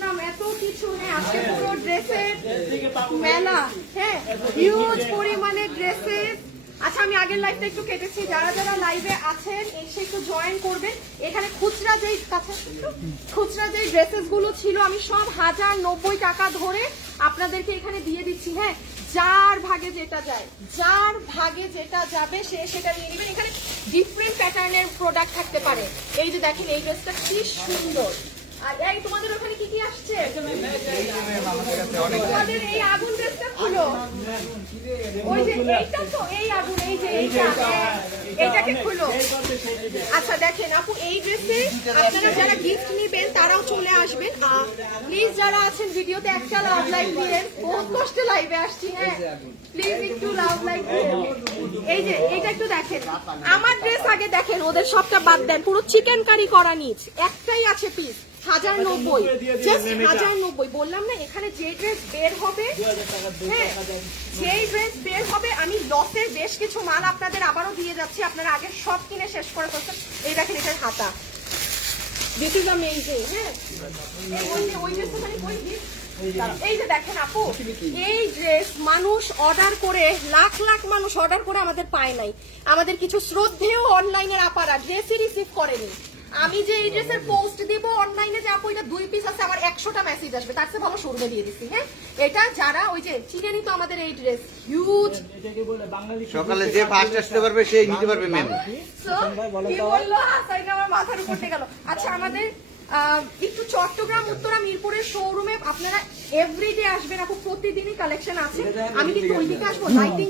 আসলাম এত কিছু। হ্যাঁ, আজকে পুরো ড্রেসের মেলা। হ্যাঁ, হিউজ পরিমাণে ড্রেসেস। আচ্ছা, আমি আগের লাইভটা একটু কেটেছি, যারা যারা লাইভে আছেন এসে একটু জয়েন করবেন। এখানে খুচরা যেই ড্রেসেস গুলো ছিল আমি সব 1090 টাকা ধরে আপনাদেরকে এখানে দিয়ে দিচ্ছি। হ্যাঁ, যার ভাগে যেটা যায়, যার ভাগে যেটা যাবে সে সেটা নিয়ে নেবেন। এখানে ডিফারেন্ট প্যাটার্নের প্রোডাক্ট থাকতে পারে। এই যে দেখেন, এই ড্রেসটা কি সুন্দর। আর এই তোমাদের ওখানে কি কি আসছে? তোমাদের এই আগুন ড্রেসটা খুলো। ওই যে এইটা তো এই আগুন, এই যে এইটাকে খুলো। আচ্ছা দেখেন আপু, এই ড্রেসে আপনারা যারা গিফট নেবেন তারাও চলে আসবেন। প্লিজ যারা আছেন ভিডিওতে একটা লাভ লাইক দিবেন, বহুত কষ্টে লাইভে আসছি। হ্যাঁ, প্লিজ একটু লাভ লাইক দিবেন। এই যে এইটা একটু দেখেন, আমার ড্রেস আগে দেখেন, ওদের সবটা বাদ দেন। পুরো চিকেন কারি করা নিচ, একটাই আছে পিস 1090, জাস্ট 1090। বললাম না, এখানে যে ড্রেস বের হবে, হ্যাঁ যেই ড্রেস বের হবে, আমি লসের বেশ কিছু মাল আপনাদের আবারও দিয়ে যাচ্ছি। আপনারা আগে সব কিনে শেষ করে ফেলছেন। এই দেখেন, এটার হাতা, দিস ইজ অ্যামেজিং। হ্যাঁ, ওই ড্রেস মানে কই গিফট। এই যে দেখেন আপু, এই ড্রেস মানুষ অর্ডার করে, লাখ লাখ মানুষ অর্ডার করে আমাদের পায় নাই। আমাদের কিছু শ্রদ্ধেয় অনলাইনের আপারা ড্রেসই রিসিভ করেনি। আমি যে এই ড্রেসের পোস্ট দিব অনলাইনে যে আপু এটা 2 পিস আছে, আমার 100টা মেসেজ আসবে, তার চেয়ে ভালো শোরুমে দিয়ে দিচ্ছি। হ্যাঁ, এটা যারা ওই যে চিনে নিত আমাদের এই ড্রেস হিউজ, সকালে যে ফার্স্ট আসতে পারবে সেই নিতে পারবে ম্যাম। সো কি বললো আসাইনা আমার মাথার উপর থেকে গেল। আচ্ছা, আমাদের একটু চট্টগ্রাম উত্তরা মিরপুরের শোরুমে আপনারা এভরিডে আসবেন আপু, প্রতিদিনই কালেকশন আছে। আমি কিন্তু ওইদিকে আসবো, লাইটিং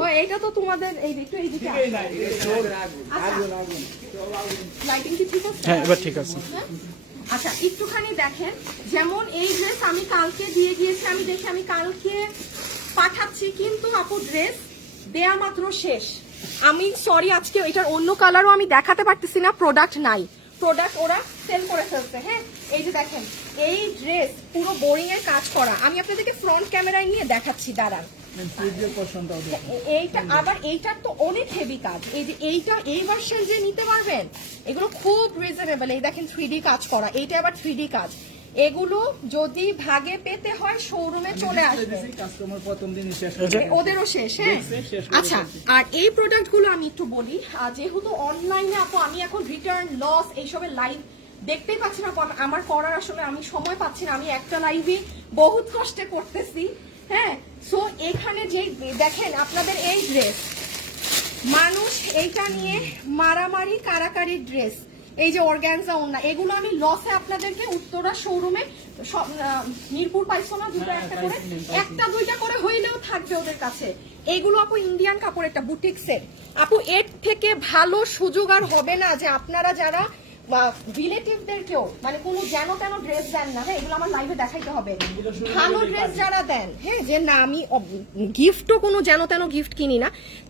ও এইটা তো তোমাদের এই একটু এইদিকে লাইটিং কি ঠিক আছে? হ্যাঁ, এবার ঠিক আছে। আচ্ছা, একটুখানি দেখেন, যেমন এই ড্রেস আমি কালকে দিয়ে গিয়েছি, আমি দেখি আমি কালকে পাঠাচ্ছি, কিন্তু আপু ড্রেস দেয়া মাত্র শেষ। আমি সরি, আজকে এটার অন্য কালারও আমি দেখাতে পারতেছি না, প্রোডাক্ট নাই, প্রোডাক্ট ওরা সেল করে ফেলছে। হ্যাঁ, এই যে দেখেন, এই ড্রেস পুরো বোরিং এর কাজ করা। আমি আপনাদেরকে ফ্রন্ট ক্যামেরায় নিয়ে দেখাচ্ছি, দাঁড়ান। এইটা আবার, এইটার তো অনেক হেভি কাজ। এই যে এইটা, এই ভার্সন যে নিতে পারবেন, এগুলো খুব রিজনেবল। এই দেখেন 3D কাজ করা, এইটা আবার 3D কাজ। এগুলো যদি ভাগে পেতে হয় শোরুমে চলে আসবে, ওদেরও শেষ। হ্যাঁ, আচ্ছা, আর এই প্রোডাক্ট গুলো আমি একটু বলি, যেহেতু অনলাইনে আপু আমি এখন রিটার্ন লস এইসবের লাইভ দেখতেই পাচ্ছি না, আমার করার আসলে আমি সময় পাচ্ছি না। আমি একটা লাইভই বহুত কষ্টে করতেছি। হ্যাঁ, সো এখানে যে দেখেন আপনাদের এই ড্রেস, মানুষ এইটা নিয়ে মারামারি কারাকারি ড্রেস, এই যে অর্গানজা ওড়না, এগুলো আমি লসে আপনাদেরকে উত্তরা শোরুমে মিরপুর পাইছো না, দুটো একটা করে, একটা দুইটা করে হইলেও থাকবে ওদের কাছে। এগুলো আপু ইন্ডিয়ান কাপড়, একটা বুটিক্সের আপু, এর থেকে ভালো সুযোগ আর হবে না যে আপনারা যারা রিলেটিভদেরকেও মানে কোনো যেন তেন ড্রেস দেন না। হ্যাঁ, এগুলো আমার লাইভে দেখাইতে হবে। ভালো ড্রেস যারা দেন, হ্যাঁ, যে না আমি গিফটও কোনো যেন তেন গিফট কিনি না,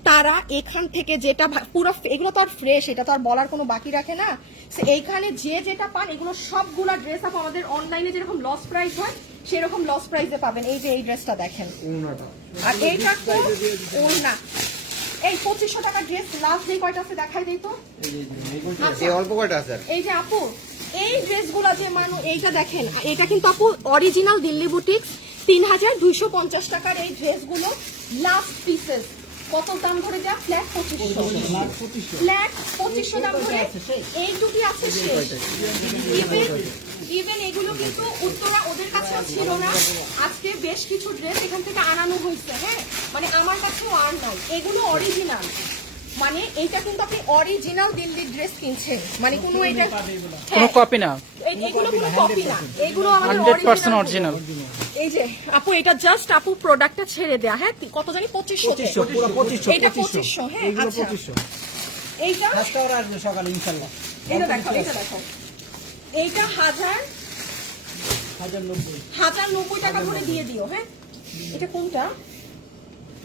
তারা এখান থেকে যেটা পুরো, এগুলো তো আর ফ্রেশ, এটা তো আর বলার কোনো বাকি রাখে না। এইখানে যে যেটা পান, এগুলো সবগুলা ড্রেস আপ আমাদের অনলাইনে যেরকম লস প্রাইস হয় সেরকম লস প্রাইসে পাবেন। এই যে এই ড্রেসটা দেখেন, আর এইটা তো ওড়না। এই 2500 টাকা ড্রেস লাস্ট যে কয়টা আছে দেখাই দেই তো, অল্প কয়টা আছে। এই যে আপু, এই ড্রেসগুলো যে মানুষ, এইটা দেখেন, এটা কিন্তু আপু অরিজিনাল দিল্লি বুটিক্স, 3250 টাকার এই ড্রেসগুলো লাস্ট পিসেস। কত দাম ধরে যা? ফ্ল্যাট 2500, ফ্ল্যাট 2500 দাম ধরে এইটুকুই আছে শেষ। ইভেন এগুলো কিন্তু উত্তরা ওদের কাছেও ছিল না, আজকে বেশ কিছু ড্রেস এখান থেকে আনানো হয়েছে। হ্যাঁ, মানে আমার কাছেও আর নাই, এগুলো অরিজিনাল। মানে এইটা কিন্তু আপনি অরিজিনাল দিল্লি ড্রেস কিনছেন, মানে কোনো এটা কোনো কপি না, এগুলো কোনো কপি না, এগুলো আমাদের 100% অরিজিনাল। এই যে আপু, এটা জাস্ট আপু প্রোডাক্টটা ছেড়ে দেয়া। হ্যাঁ, কত জানি 2500, পুরো 2500, এটা 2500। হ্যাঁ, আচ্ছা, এইটা আজকে ওরা আসবে সকালে ইনশাআল্লাহ। এটা দেখো, এটা দেখো, এইটা 1090 টাকা করে দিয়ে দিও। হ্যাঁ, এটা কোনটা?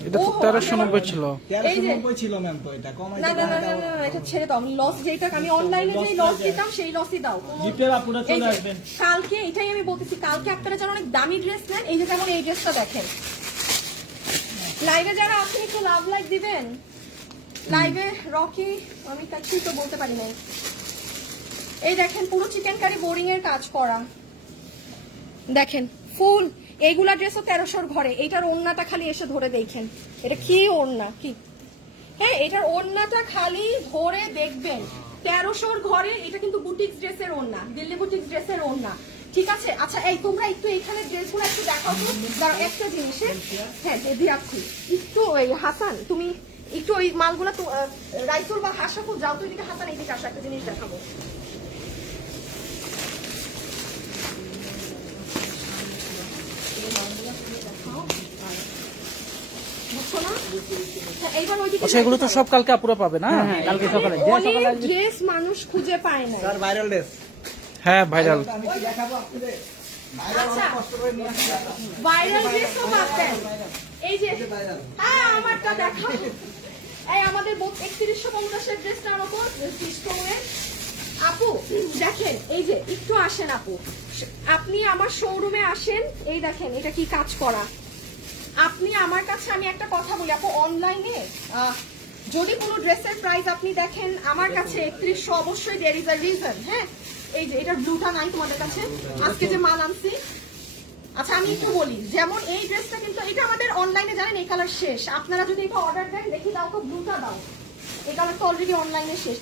এটা তো 1390 ছিল। 1390 ছিল ম্যাম, তো এটা কমাই না না না না, এটা ছেড়ে দাও। আমি লস যেটা, আমি অনলাইনে যেই লস দিতাম সেই লসই দাও। জিপের আপুরা চলে আসবেন কালকে, এটাই আমি বলতেছি, কালকে আপনারা যারা অনেক দামি ড্রেস নেন, এই যে যেমন এই ড্রেসটা দেখেন, লাইভে যারা আছেন একটু লাভ লাইক দিবেন। লাইভে রকি, আমি তাকে তো বলতে পারি নাই, এই দেখেন পুরো চিকেন কারি বোরিং এর কাজ করা, দেখেন ফুল। এইগুলা ড্রেসও 1300 ঘরে। এইটার ওড়নাটা খালি এসে ধরে দেখেন, এটা কি ওড়না কি, হ্যাঁ এটার ওড়নাটা খালি ধরে দেখবেন 1300 ঘরে। এটা কিন্তু বুটিক্স ড্রেসের ওড়না, দিল্লি বুটিক্স ড্রেসের ওড়না, ঠিক আছে। আচ্ছা এই তোমরা একটু এইখানে ড্রেসগুলো একটু দেখাও তো, দাঁড়াও একটা জিনিসে, হ্যাঁ দিয়াচ্ছি একটু। ওই হাসান তুমি একটু ওই মালগুলো তো রাইসুল বা হাসাফুল যাও তো এদিকে, হাসান এইদিকে আসো, একটা জিনিস দেখাবো। বুঝছো না? হ্যাঁ, এইবার ওইদিকে আচ্ছা এগুলো তো সব কালকে আপুরা পাবে না? কালকে সকালে অনেক ড্রেস মানুষ খুঁজে পায় না। স্যার ভাইরাল ড্রেস হ্যাঁ ভাইরাল। আমি কি দেখাবো আপনাদের? আচ্ছা কষ্ট করে নিয়ে আসি। ভাইরাল ড্রেসও পাচ্ছেন। এই যে হ্যাঁ আমারটা দেখাও। এই আমাদের 3150 ড্রেসটার উপর ডিসকাউন্টে আপু দেখেন, এই যে একটু আসেন আপু, আপনি আমার শোরুমে আসেন, এই দেখেন এটা কি কাজ করা। আপনি আমার কাছে, আমি একটা কথা বলি আপু, অনলাইনে যদি কোনো ড্রেসের প্রাইস আপনি দেখেন আমার কাছে 3100, অবশ্যই দেয়ার ইজ আ রিজন। হ্যাঁ এই যে এটার ব্লুটা নাই তোমাদের কাছে, আজকে যে মাল আনছি। আচ্ছা আমি একটু বলি, যেমন এই ড্রেসটা কিন্তু এটা আমাদের অনলাইনে জানেন এই কালার শেষ। আপনারা যদি এটা অর্ডার দেন, দেখি দাও তো ব্লুটা দাও, এই কালারটা অলরেডি অনলাইনে শেষ।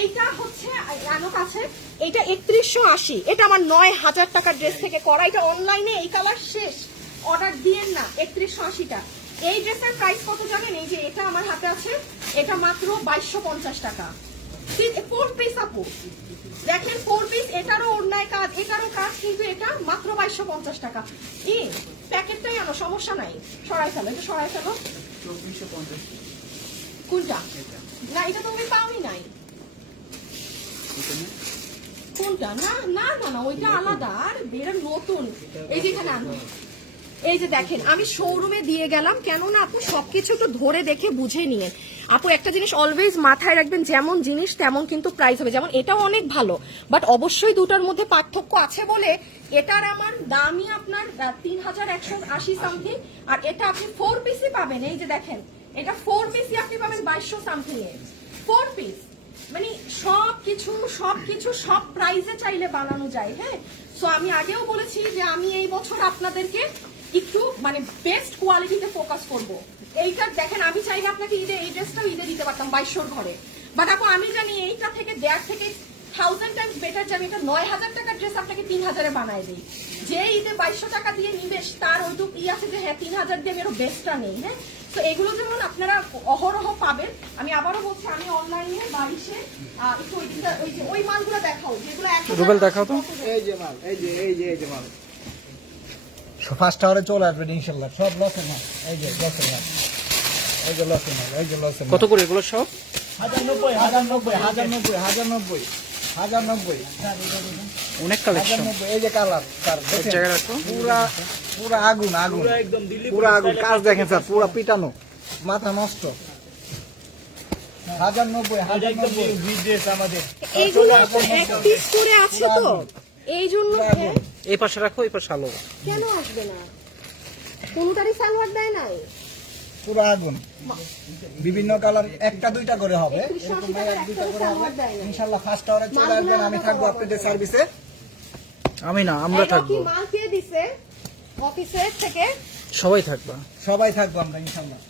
এইটা হচ্ছে আমার কাছে, এইটা 3180, এটা আমার 9000 টাকার ড্রেস থেকে করা, এটা অনলাইনে এই কালার শেষ, অর্ডার দিয়েন না। 3180টা এই ড্রেসের প্রাইস কত জানেন? এই যে এটা আমার হাতে আছে, এটা মাত্র 2250 টাকা। 4 পিস আপু, দেখেন 4 পিস, এটারও অন্যায় কাজ, এটারও কাজ, কিন্তু এটা মাত্র 2250 টাকা। এই প্যাকেটটাই আনো, সমস্যা নাই, সরাই ফেলো, এটা সরাই ফেলো। 2450 কোনটা? না এটা তুমি পাওনি নাই। কোনটা? না না না না ওইটা আলাদা, আর বের নতুন। এই যে এখানে আনো, এই যে দেখেন আমি শোরুমে দিয়ে গেলাম, কেন না আপু সবকিছু একটু ধরে দেখে বুঝে নিয়ে। আপু একটা জিনিস অলওয়েজ মাথায় রাখবেন, যেমন জিনিস তেমন কিন্তু প্রাইস হবে। যেমন এটাও অনেক ভালো, বাট অবশ্যই দুটার মধ্যে পার্থক্য আছে বলে এটার আমার দামই আপনার 3180 সামথিং, আর এটা আপনি 4 পিসই পাবেন। এই যে দেখেন এটা 4 পিসই আপনি পাবেন 2200 সামথিং এ, 4 পিস। মানে সবকিছু সব প্রাইসে চাইলে বানানো যায়। হ্যাঁ সো আমি আগেও বলেছি যে আমি এই বছর আপনাদেরকে একটু মানে বেস্ট কোয়ালিটিতে ফোকাস করব। এইটা দেখেন আমি চাইলে আপনাকে ঈদে এই ড্রেসটাও ঈদে দিতে পারতাম 2200 ঘরে, বাট আপু আমি জানি এইটা থেকে দেড় থেকে 1000 টাইমস বেটার যে আমি এটা 9000 টাকার ড্রেস আপনাকে 3000 এ বানায় দিই। যে ঈদে 2200 টাকা দিয়ে নিবে তার ওইটুকু আছে যে হ্যাঁ 3000 দিয়ে আমি আরো বেস্টটা নেই। হ্যাঁ তো এগুলো যেমন আপনারা অহরহ পাবেন, আমি আবারও বলছি আমি অনলাইনে বারিশে একটু ওই মালগুলো দেখাও যেগুলো রুবেল দেখাও তো। এই যে মাল, এই যে মাল ফার্স্ট আওয়ারে চলে আসবে ইনশাআল্লাহ। সব লসের মাল, এই যে লসের মাল, এই যে লসের মাল, এই যে লসের মাল। কত করে এগুলো সব? 1090 অনেক কালেকশন। এই যে কালার স্যার, এক জায়গায় রাখো। পুরা আগুন পুরা আগুন, কাজ দেখেন স্যার, পুরা পিটানো, মাথা নষ্ট। 1090 ড্রেস আমাদের এইগুলো এক পিস করে আছে তো এই জন্য। হ্যাঁ এই পাশে রাখো, এই পাশে আলো। কেন আসবে না? কোনটারই সালোয়ার দেয় নাই? পুরো আগুন, বিভিন্ন কালার, একটা দুইটা করে হবে, 3180 টাকার একটা সালোয়ার দেয় না। ইনশাআল্লাহ ফার্স্ট আওয়ারে চলে আসবেন, আমি থাকবো আপনাদের সার্ভিসে। আমি না, আমরা থাকবো, কি মাল কে দিছে অফিসের থেকে? সবাই থাকবা। সবাই থাকবো আমরা ইনশাআল্লাহ।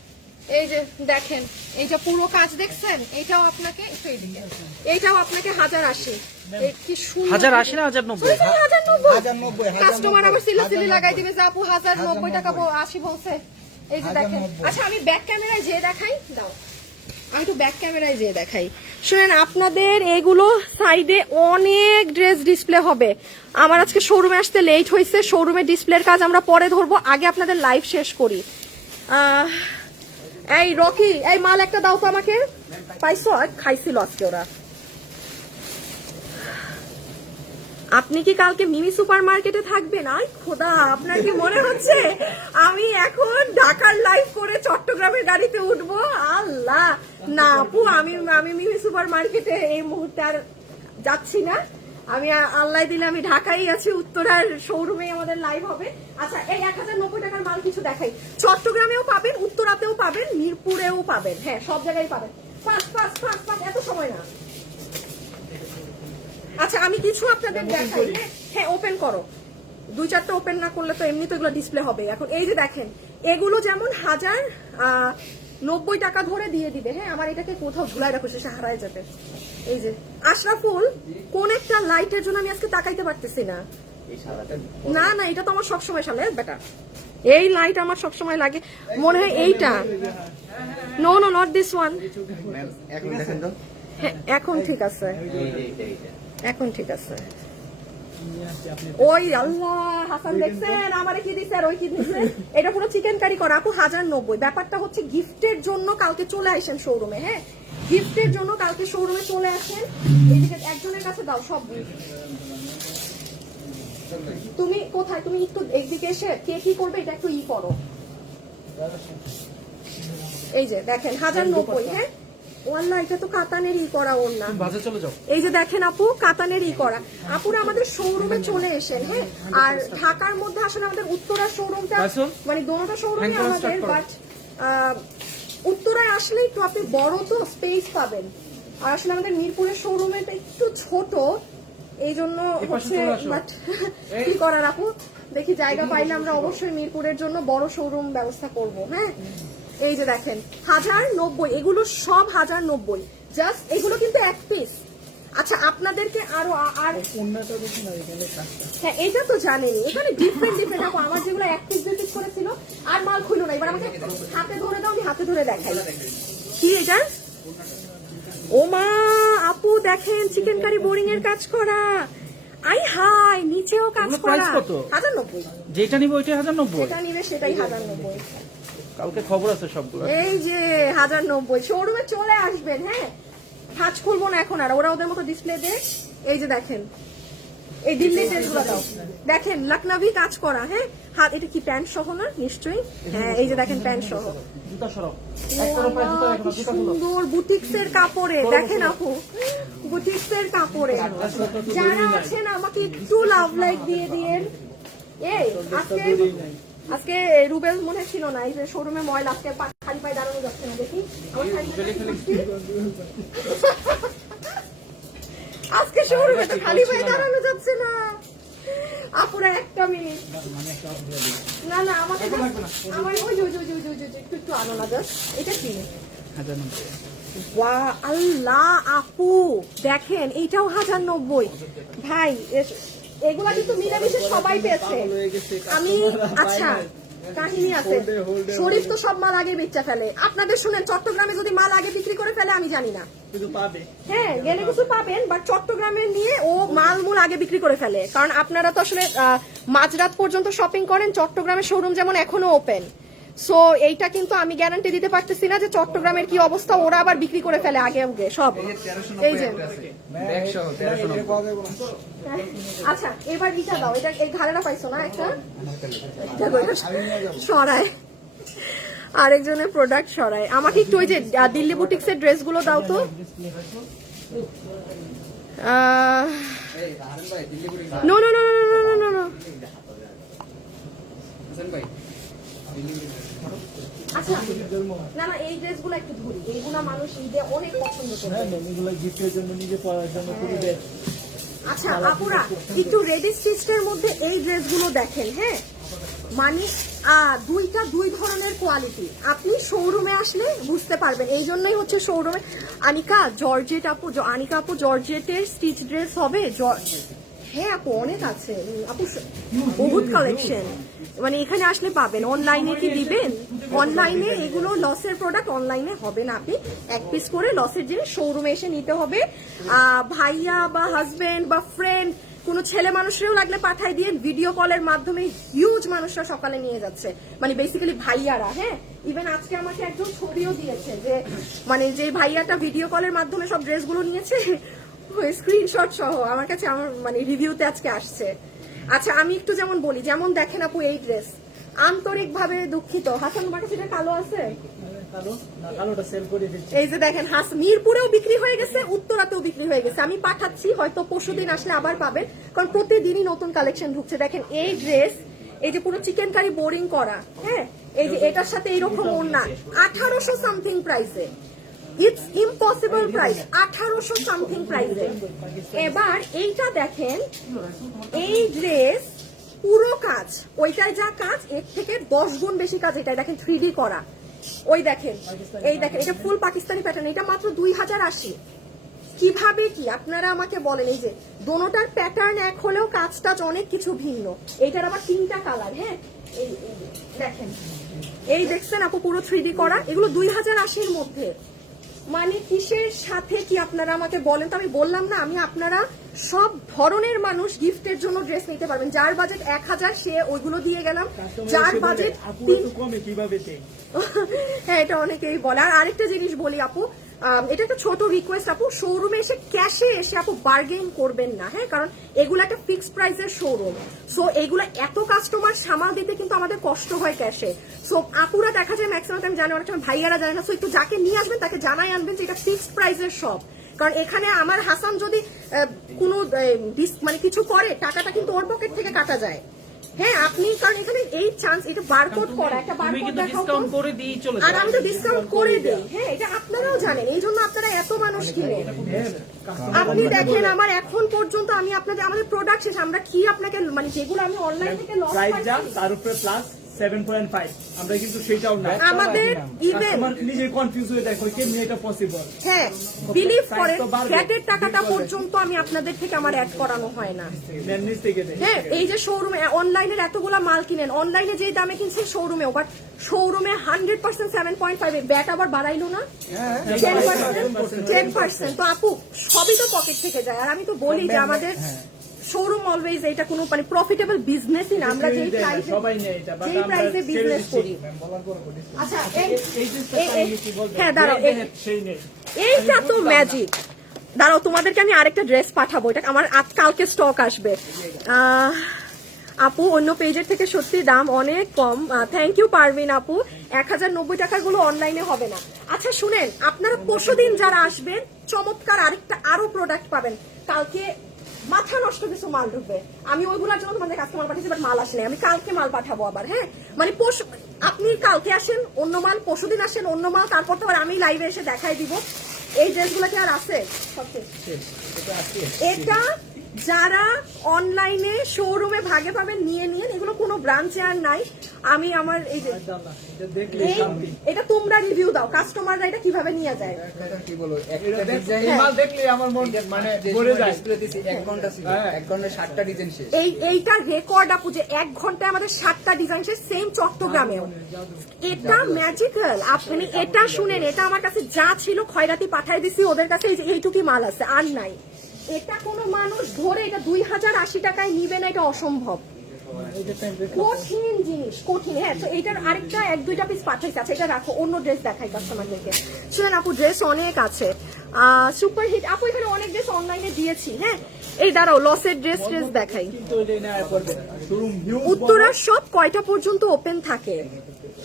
এই যে দেখেন এই যে পুরো কাজ দেখছেন, এইটাও আপনাকে একটু এদিকে, এইটাও আপনাকে 1080। এই কি সুন্দর, 1080 না 1090? 1090। কাস্টমার আবার সিলাসিলি লাগাই দিবে যে আপু 1090 টাকা 80 বলছে। এই যে দেখেন। আচ্ছা আমি ব্যাক ক্যামেরায় যে দেখাই, দাও আমি একটু ব্যাক ক্যামেরায় যে দেখাই। শুনেন আপনাদের এগুলো সাইডে অনেক ড্রেস ডিসপ্লে হবে। আমার আজকে শোরুমে আসতে লেট হয়েছে, শোরুমে ডিসপ্লের কাজ আমরা পরে ধরবো, আগে আপনাদের লাইভ শেষ করি। এই রকি, এই মাল একটা দাও তো আমাকে, পাইছো? খাইছিল আজকে ওরা। আপনি কি কালকে মিমি সুপার মার্কেটে থাকবেন? আই খোদা, আপনার কি মনে হচ্ছে আমি এখন ঢাকার লাইভ করে চট্টগ্রামের গাড়িতে উঠবো? আল্লাহ না আপু, আমি মিমি সুপার মার্কেটে এই মুহূর্তে আর যাচ্ছি না। আমি আল্লাহ দিলে আমি ঢাকায় আছি, উত্তরার শোরুমে আমাদের লাইভ হবে। আচ্ছা এই 1090 টাকার মাল কিছু দেখাই, চট্টগ্রামেও পাবেন, উত্তরাতেও পাবেন, মিরপুরেও পাবেন, হ্যাঁ সব জায়গায় পাবেন। পাঁচ এত সময় না। আচ্ছা আমি কিছু আপনাদের দেখাই। হ্যাঁ ওপেন করো, 2-4টা ওপেন না করলে তো এমনি তো এগুলো ডিসপ্লে হবে। এখন এই যে দেখেন এগুলো যেমন 1090 টাকা ধরে দিয়ে দিবে। হ্যাঁ আমার এটাকে কোথাও ঝুলাই রাখো, শেষে হারায় যাবে। এই যে আশরাফুল, কোন একটা লাইটের জন্য আমি আজকে তাকাইতে পারতেছি না। না না এটা তো আমার সবসময় সামনে বেটা, এই লাইট আমার সবসময় লাগে মনে হয় এইটা। No no not this one. এখন দেখেন তো, হ্যাঁ এখন ঠিক আছে, এইটা এখন ঠিক আছে। ওই আল্লাহ হাসান দেখছেন আমারে কি দিছে আর ওই কি দিছে। এটা পুরো চিকেন কারি করা আপু 1090। ব্যাপারটা হচ্ছে গিফটের জন্য কালকে চলে আসেন শোরুমে। হ্যাঁ গিফটের জন্য কালকে শোরুমে চলে আসেন। এইদিকে একজনের কাছে দাও সব gift। তুমি কোথায়, তুমি একটু এইদিকে এসে কে কি করবে এটা একটু করো। এই যে দেখেন 1090। হ্যাঁ ওয়াল্লাহ এটা তো কাতানের করা ওর না। বাজে চলে যাও। এই যে দেখেন আপু কাতানের করা। আপুরা আমাদের শোরুমে চলে এসেন। হ্যাঁ আর ঢাকার মধ্যে আসলে আমাদের উত্তরা শোরুমটা মানে দোনোটা শোরুমে আমাদের, বাট উত্তরায় আসলে একটু আপনি বড় তো স্পেস পাবেন। আর আসলে আমাদের মিরপুরের শোরুমেটা একটু ছোট, এই জন্য হচ্ছে। বাট কি করার আপু, দেখি জায়গা পাইলে আমরা অবশ্যই মিরপুরের জন্য বড় শোরুম ব্যবস্থা করব। হ্যাঁ এই যে দেখেন 1090, এগুলো সব 1090 জাস্ট। এগুলো কিন্তু এক পিস। আচ্ছা আপনাদেরকে আরো আর হ্যাঁ এটা তো জানেনি, এখানে ডিফারেন্ট ডিফারেন্ট আপু। আমার যেগুলো এক পিস 2 পিস করেছিল আর মাল খুলো না। এবার আমাকে হাতে ধরে দাও, আমি হাতে ধরে দেখাই কি এটা। ও মা আপু দেখেন চিকেন কারি বোরিং এর কাজ করা। আই হাই নিচেও কাজ করা। 1090 যেটা নিবে ওইটাই 1090। যেটা নিবে সেটাই 1090। কালকে খবর আছে সবগুলো। এই যে 1090 শোরুমে চলে আসবেন। হ্যাঁ ভাঁজ খুলবো না এখন আর, ওরা ওদের মতো ডিসপ্লে দেয়। এই যে দেখেন এই দিল্লি ড্রেসগুলো দাও, দেখেন লখনভি কাজ করা। হ্যাঁ হাত এটা কি প্যান্ট সহ না নিশ্চয়ই। হ্যাঁ এই যে দেখেন প্যান্ট সহ। জুতা সরাও। কি সুন্দর বুটিক্সের কাপড়ে দেখেন আপু, বুটিক্সের কাপড়ে। যারা আছেন আমাকে একটু লাভ লাইক দিয়ে দিয়েন। এই আজকে রুবেল মনে ছিল না, এই যে শোরুমে ময়লা আজকে খালি পায়ে দাঁড়ানো যাচ্ছে না। দেখি আজকে শোরুমে তো খালি পায়ে দাঁড়ানো যাচ্ছে না। আপুরা একটা মিনিট, না না আমাকে আমার ওই একটু আনো না জাস্ট। এটা কি 1090। ওয়া আল্লাহ আপু দেখেন এইটাও 1090 ভাই। এগুলা কিন্তু মিলেমিশে সবাই পেয়েছে। আমি আচ্ছা কাহিনী আছে, শরীফ তো সব মাল আগে বেচা ফেলে। আপনাদের শুনেন চট্টগ্রামে যদি মাল আগে বিক্রি করে ফেলে আমি জানি না, হ্যাঁ গেলে কিছু পাবেন, বাট চট্টগ্রামে নিয়ে ও মাল মূল আগে বিক্রি করে ফেলে। কারণ আপনারা তো আসলে মাঝরাত পর্যন্ত শপিং করেন। চট্টগ্রামের শোরুম যেমন এখনো ওপেন। সো এইটা কিন্তু আমি গ্যারান্টি দিতে পারতেছি না যে চট্টগ্রামের কি অবস্থা, ওরা আবার বিক্রি করে ফেলে আগে আগে সব। এই যে আচ্ছা এবার ইটা দাও, এটা এই ঘাড়েরা পাইছো না একটা সরায়, আরেকজনের প্রোডাক্ট সরায়। আমাকে একটু ওই যে দিল্লি বুটিক্স এর ড্রেস গুলো দাও তো। No no no no no no no. আচ্ছা না না এই ড্রেসগুলো একটু ধরি, এইগুলা মানুষ ঈদে অনেক পছন্দ করে। এগুলো গিফটের জন্য নিজে পরার জন্য খুবই বেস্ট। আচ্ছা আপুরা একটু রেডি স্টিচের মধ্যে এই ড্রেসগুলো দেখেন। হ্যাঁ মানে দুইটা দুই ধরনের কোয়ালিটি। আপনি শোরুমে আসলে বুঝতে পারবেন। এই জন্যই হচ্ছে শোরুমে আনিকা জর্জেট আপু, আনিকা আপু জর্জেটের স্টিচ ড্রেস হবে। হ্যাঁ আপু অনেক আছে আপু, বহুত কালেকশন। মানে এখানে আসলে পাবেন। অনলাইনে কি দিবেন? অনলাইনে এগুলো লসের প্রোডাক্ট অনলাইনে হবে না। আপনি এক পিস করে লসের জিনিস শোরুমে এসে নিতে হবে। ভাইয়া বা হাজবেন্ড বা ফ্রেন্ড কোনো ছেলে মানুষেরও লাগলে পাঠাই দিয়ে ভিডিও কলের মাধ্যমে হিউজ মানুষরা সকালে নিয়ে যাচ্ছে, মানে বেসিক্যালি ভাইয়ারা। হ্যাঁ ইভেন আজকে আমাকে একজন ছবিও দিয়েছে যে মানে যে ভাইয়াটা ভিডিও কলের মাধ্যমে সব ড্রেসগুলো নিয়েছে স্ক্রিনশট সহ আমার কাছে, আমার মানে রিভিউতে আজকে আসছে। আচ্ছা আমি একটু যেমন বলি, যেমন দেখেন আপু এই ড্রেস আন্তরিক ভাবে দুঃখিত। হাসান তোমার কাছে এটা কালো আছে? এই যে দেখেন মিরপুরেও বিক্রি হয়ে গেছে, উত্তরাতেও বিক্রি হয়ে গেছে। আমি পাঠাচ্ছি, হয়তো পরশুদিন আসলে আবার পাবেন, কারণ প্রতিদিনই নতুন কালেকশন ঢুকছে। দেখেন এই ড্রেস, এই যে পুরো চিকেন কারি বোরিং করা। হ্যাঁ এই যে এটার সাথে এইরকম ওড়না 1800 সামথিং প্রাইসে। ইটস ইম্পসিবল প্রাইস, 1800 সামথিং প্রাইসে। এবার এইটা দেখেন, এই ড্রেস পুরো কাজ, ওইটায় যা কাজ এর থেকে 10 গুণ বেশি কাজ। এটা দেখেন 3D করা, ওই দেখেন, এই দেখেন, এটা ফুল পাকিস্তানি প্যাটার্ন, এটা মাত্র 2080। কিভাবে কি আপনারা আমাকে বলেন? এই যে দোনোটার প্যাটার্ন এক হলেও কাজটা অনেক কিছু ভিন্ন। এইটার আবার 3টা কালার। হ্যাঁ, এই দেখেন, এই দেখছেন আপু পুরো 3D করা, এগুলো 2080-র মধ্যে। মানে কিসের সাথে কি আপনারা আমাকে বলেন তো? আমি বললাম না, আমি আপনারা সব ধরনের মানুষ গিফটের জন্য ড্রেস নিতে পারবেন। যার বাজেট 1000 সে ওইগুলো দিয়ে গেলাম, যার বাজেট হ্যাঁ, এটা অনেকেই বলে। আর আরেকটা জিনিস বলি আপু, এটা একটা ছোট রিকোয়েস্ট আপু, শোরুমে এসে ক্যাশে এসে আপু বার্গেন করবেন না। হ্যাঁ, কারণ এগুলো একটা ফিক্সড প্রাইসের শোরুম, সো এগুলো এত কাস্টমার সামাল দিতে কিন্তু আমাদের কষ্ট হয় ক্যাশে। সো আপুরা দেখা যায় ম্যাক্সিমাম টাইম জানে, অনেক সময় ভাইয়ারা জানে না, সো একটু যাকে নিয়ে আসবেন তাকে জানাই আনবেন যে এটা ফিক্সড প্রাইসের শপ। কারণ এখানে আমার হাসান যদি কোনো মানে কিছু করে, টাকাটা কিন্তু ওর পকেট থেকে কাটা যায়। হ্যাঁ, আপনি কারণ এখানে এই চান্স, এটা বারকোড করা, একটা বারকোড দেখাও, ডিসকাউন্ট করে দিই চলে আর আমি তো ডিসকাউন্ট করে দেই। হ্যাঁ, এটা আপনারাও জানেন, এই জন্য আপনারা এত মানুষ কিনে। আপনি দেখেন আমার এখন পর্যন্ত আমি আপনাদের, আমাদের প্রোডাক্ট শেষ, আমরা কি আপনাকে মানে যেগুলো আমি অনলাইন থেকে লস প্রাইস যা পাচ্ছি, তার উপরে প্লাস 7.5, আমরা কিন্তু সেটাও না। আমাদের ইভেন কাস্টমার নিজে কনফিউজ হয়ে দেখো কেমনে এটা পসিবল। হ্যাঁ, বিলিভ করেন, তো বাড়বে। ফ্ল্যাটের টাকাটা পর্যন্ত আমি আপনাদের থেকে আমার অ্যাড করানো হয় না। নিচ থেকে দেয়। হ্যাঁ, এই যে শোরুমে অনলাইনের এতগুলা মাল কিনেন, অনলাইনে যে দামে কিনছেন শোরুমেও, বাট শোরুমে 100% 7.5 ব্যাট আবার বাড়াইলো না 10%। তো আপু সবই তো পকেট থেকে যায়। আর আমি তো বলি যে আমাদের শোরুম অলওয়েজ এটা কোনো মানে প্রফিটেবল বিজনেসই না। আমরা যেই প্রাইসে সবাই নেয় এটা, বাট যেই আমরা প্রাইসে ছেড়ে বিজনেস দিচ্ছি। করি। আচ্ছা, এই জিনিসটা আমি কি বলবো? হ্যাঁ দাঁড়াও, সেই নেই। এইটা তো ম্যাজিক। দাঁড়াও, তোমাদেরকে আমি আরেকটা ড্রেস পাঠাবো, এটা আমার কালকে স্টক আসবে। আপু অন্য পেজের থেকে সত্যি দাম অনেক কম। থ্যাংক ইউ পারভিন আপু। 1090 টাকার গুলো অনলাইনে হবে না। আচ্ছা শুনেন, আপনারা পরশুদিন যারা আসবেন চমৎকার আরেকটা আরো প্রোডাক্ট পাবেন। কালকে মাথা নষ্ট কিছু মাল ঢুকবে, আমি ওইগুলোর জন্য তোমাদের কাছে মাল পাঠিয়েছি, বাট মাল আসেনি। আমি কালকে মাল পাঠাবো আবার। হ্যাঁ, মানে আপনি কালকে আসেন অন্য মাল, পরশুদিন আসেন অন্য মাল, তারপর তো আর আমি লাইভে এসে দেখাই দিব। এই ড্রেসগুলো কি আর আছে? এটা যারা অনলাইনে শোরুমে ভাগে পাবেন নিয়ে নিন, এগুলো কোনো ব্রাঞ্চে আর নাই। আমি আমার এই যে এটা তোমরা রিভিউ দাও, কাস্টমাররা এটা কিভাবে নিয়ে যায়। কি বলবো, মাল দেখলে আমার মন মানে ভরে যায়। 1 ঘন্টা ছিল, 1 ঘন্টায় 60টা ডিজাইন শেষ। এইটার রেকর্ড আপু যে 1 ঘন্টায় আমাদের 7টা ডিজাইন শেষ, সেম চট্টগ্রামেও। এটা ম্যাজিক্যাল। আপনি এটা শুনেন, এটা আমার কাছে যা ছিল খয়রাতি পাঠাই দিছি ওদের কাছে, এই যে এইটুকুই মাল আছে আর নাই। এটা কোনো মানুষ ধরে এটা 2080 টাকায় নিবে না, এটা অসম্ভব। কঠিন জিনিস, কঠিন। হ্যাঁ, তো এইটার আরেকটা 1-2টা পিস পাঠাইছে। আচ্ছা, এটা রাখো, অন্য ড্রেস দেখাই কাস্টমারদেরকে। শুনেন আপু, ড্রেস অনেক আছে, সুপার হিট আপু, এখানে অনেক ড্রেস অনলাইনে দিয়েছি। হ্যাঁ, এই দাঁড়াও, লসের ড্রেস দেখাই। কিন্তু ওইটা না করবে না। শোরুম হিউজ উত্তরার সব কয়টা পর্যন্ত ওপেন থাকে?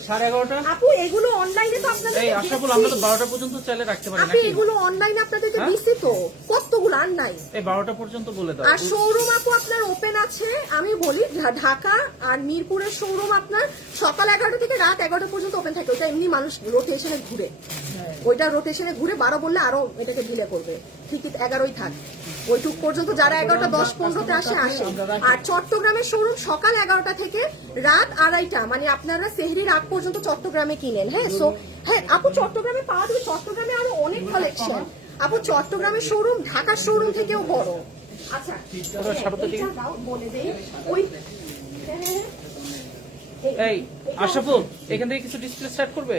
11:30টা। আপু এগুলো অনলাইনে তো আপনাদের এই আশাফুল, আমরা তো 12টা পর্যন্ত চাইলে রাখতে পারি আপনি নাকি? এগুলো অনলাইনে আপনাদেরকে দিছি তো, কতগুলো আর নাই। এই 12টা পর্যন্ত বলে দাও। আর শোরুম আপু আপনার ওপেন আছে, আমি বলি ঢাকা আর মিরপুরের শোরুম আপনার সকাল 11টা থেকে রাত 11টা পর্যন্ত ওপেন থাকে। ওইটা এমনি মানুষ রোটেশনে ঘুরে, ওইটা রোটেশনে ঘুরে 12 বললে আরো এটাকে ডিলে করবে। ঠিকই 11ই থাক, ওইটুক পর্যন্ত যারা 11টা 10-15তে আসে। আর চট্টগ্রামের শোরুম সকাল 11টা থেকে রাত 2:30, মানে আপনারা সেহরির আগ পর্যন্ত চট্টগ্রামে কিনেন। হ্যাঁ, সো হ্যাঁ আপু চট্টগ্রামে পাওয়া যাবে, চট্টগ্রামে আরো অনেক কালেকশন। আপু চট্টগ্রামের শোরুম ঢাকার শোরুম থেকেও বড়। আচ্ছা, এইটা দাও, বলে দেই। ওই এই আশাফুল, এখান থেকে কিছু ডিসপ্লে স্টার্ট করবে?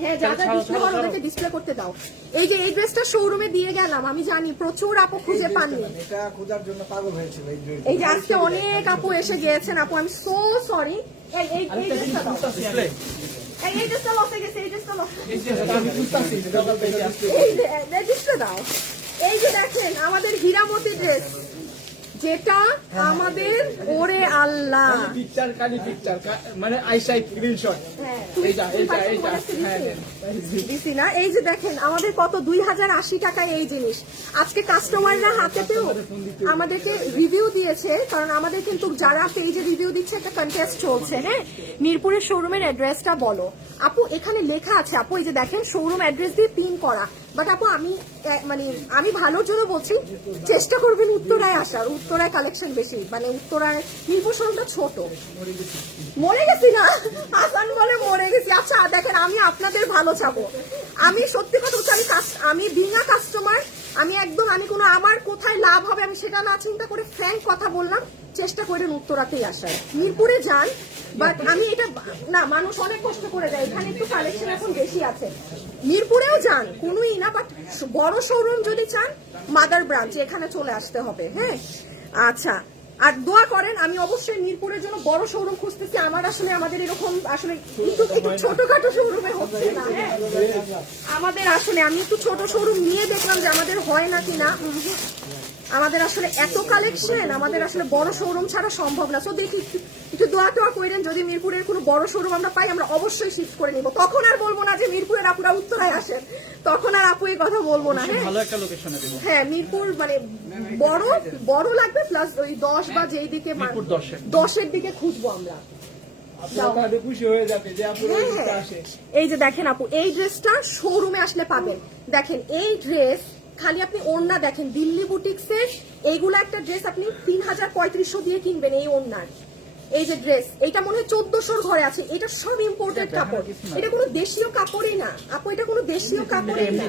হ্যাঁ, যা যা ডিসপ্লে হয় ওদেরকে ডিসপ্লে করতে দাও। এই যে এই ড্রেসটা শোরুমে দিয়ে গেলাম, আমি জানি প্রচুর আপু খুঁজে পাননি। এটা খোঁজার জন্য পাগল হয়েছিল এই ড্রেস। এই যে আজকে অনেক আপু এসে গিয়েছেন। আপু আমি সো সরি। এই ড্রেসটা দাও, ডিসপ্লে এই ড্রেসটা লসে গেছে, এই ড্রেসটা লসে গেছে। আমি বুঝতাছি সকাল থেকে আসছে। এই ড্রেসটা দাও। এই যে দেখেন আমাদের হীরামতি ড্রেস, যেটা আমাদের ওরে আল্লাহ। পিকচার মানে আইসাই স্ক্রিনশট। হ্যাঁ এইটা এইটা এইটা হ্যাঁ দিছি না। এই যে দেখেন আমাদের কত 2080 টাকায় এই জিনিস। আজকে কাস্টমাররা হাতে পেয়েও আমাদেরকে রিভিউ দিয়েছে, কারণ আমাদের কিন্তু যারা পেজে রিভিউ দিচ্ছে একটা কন্টেস্ট চলছে। হ্যাঁ, মিরপুরের শোরুমের অ্যাড্রেসটা বলো আপু। এখানে লেখা আছে আপু, এই যে দেখেন শোরুম অ্যাড্রেস দিয়ে পিন করা। বাট আপু আমি ভালোর জন্য বলছি, চেষ্টা করবেন উত্তরায় আসার। উত্তরায় কালেকশন বেশি, মানে উত্তরায় মিরপুর শোরুমটা ছোট। মরে গেছি না, হাসান বলে মরে গেছি। আচ্ছা দেখেন, আমি আপনাদের ভালো চাবো। আমি সত্যি কথা বলছি, আমি বিনা কাস্টমার, আমি কোনো আমার কোথায় লাভ হবে আমি সেটা না চিন্তা করে ফ্র্যাঙ্ক কথা বললাম। চেষ্টা করেন উত্তরাতেই আসার। মিরপুরে যান, বাট আমি এটা না, মানুষ অনেক কষ্ট করে দেয়, এখানে একটু কালেকশন এখন বেশি আছে। মিরপুরেও যান, কোনোই না, বাট বড় শোরুম যদি চান মাদার ব্রাঞ্চ এখানে চলে আসতে হবে। হ্যাঁ, আচ্ছা। আর দোয়া করেন, আমি অবশ্যই মিরপুরের জন্য বড় শোরুম খুঁজতেছি। আমাদের এরকম আসলে একটু ছোটখাটো শোরুমে হচ্ছে না। হ্যাঁ, আমাদের আসলে আমি একটু ছোট শোরুম নিয়ে দেখলাম যে আমাদের হয় না কিনা। আমাদের আসলে এত কালেকশন, আমাদের আসলে বড় শোরুম ছাড়া সম্ভব না। সো দেখি একটু দোয়া টোয়া করেন, যদি মিরপুরের কোনো বড় শোরুম আমরা পাই আমরা অবশ্যই শিফট করে নিব। তখন আর বলবো না যে মিরপুরের আপুরা উত্তরায় আসেন, তখন আর আপু এই কথা বলবো না। হ্যাঁ, ভালো একটা লোকেশনে দেব। হ্যাঁ, মিরপুর মানে বড় লাগবে, প্লাস ওই 10 বা যেই দিকে মিরপুর 10-এর দিকে খুঁজবো আমরা। আপনাদের খুশি হয়ে যাবে যে আপুরা এদিকে আসে। এই যে দেখেন আপু, এই ড্রেসটা শোরুমে আসলে পাবেন। দেখেন এই ড্রেস খালি আপনি ওড়না দেখেন, দিল্লি বুটিক্সের এইগুলা একটা ড্রেস আপনি 3000-3500 দিয়ে কিনবেন। এই ওড়নার এই যে ড্রেস, এটা মনে হয় 1400 ঘরে আছে। এটা সব ইম্পোর্টেড কাপড়, এটা কোনো দেশীয় কাপড়ই না আপু, এটা কোনো দেশীয় কাপড়ই না।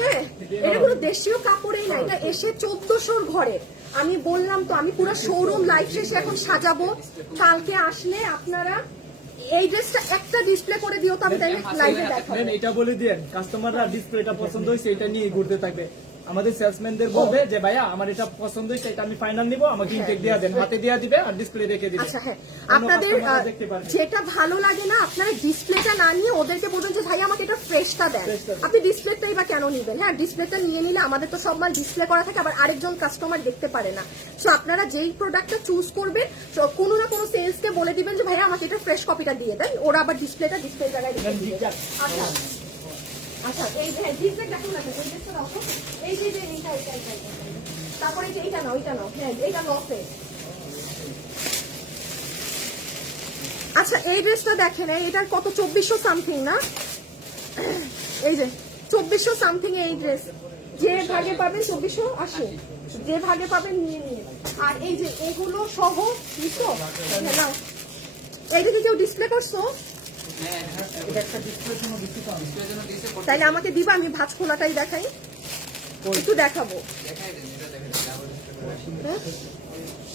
হ্যাঁ, এটা কোনো দেশীয় কাপড়ই না, এটা এসে 1400 ঘরে। আমি বললাম তো, আমি পুরো শোরুম লাইভ শেষে এখন সাজাবো। কালকে আসলে আপনারা এই ড্রেসটা একটা ডিসপ্লে করে দিও, তো আমি তাই লাইভে দেখাবো। এটা বলে দেন, কাস্টমাররা ডিসপ্লেটা পছন্দ হয়েছে এটা নিয়ে ঘুরতে থাকবে। আমাদের সেলসম্যানদের বলবে যে ভাইয়া আমার এটা পছন্দ হয়েছে, এটা আমি ফাইনাল নিব, আমাকে ইনটেক দিয়ে দেন, হাতে দিয়ে দিবে আর ডিসপ্লে রেখে দিবে। আচ্ছা হ্যাঁ, আপনাদের যেটা ভালো লাগে না, আপনারা ডিসপ্লেটা না নিয়ে ওদেরকে বলবেন যে ভাই আমাকে এটা ফ্রেশটা দেন। আপনি ডিসপ্লেটাই বা কেন নিবেন? হ্যাঁ, ডিসপ্লেটা নিয়ে নিলে আমাদের তো সব মাল ডিসপ্লে করা থাকে, আবার আরেকজন কাস্টমার দেখতে পারে না। সো আপনারা যেই প্রোডাক্টটা চুজ করবেন কোনো না কোনো সেলসকে বলে দিবেন যে ভাইয়া আমাকে এটা ফ্রেশ কপিটা দিয়ে দেন, ওরা আবার ডিসপ্লে জায়গায় রেখে দিবে। আচ্ছা আচ্ছা, এই যে জিগজ্যাগ দেখুন না, এই ড্রেসটা দাও তো, এই যে এইটা, তারপরে যে এইটা নাও, এইটা নাও। হ্যাঁ, এইটা লসে। আচ্ছা, এই ড্রেসটা দেখেন, এটার কত 2400 সামথিং না? এই যে 2400 সামথিং এই ড্রেস। যে ভাগে পাবেন 2480, যে ভাগে পাবেন নিয়ে নিয়ে। আর এই যে এগুলো সহ নিছো নাও, এইটা কি কেউ ডিসপ্লে করছো? তাইলে আমাকে দিবা, আমি ভাঁজ খোলাটাই দেখাই, একটু দেখাবো।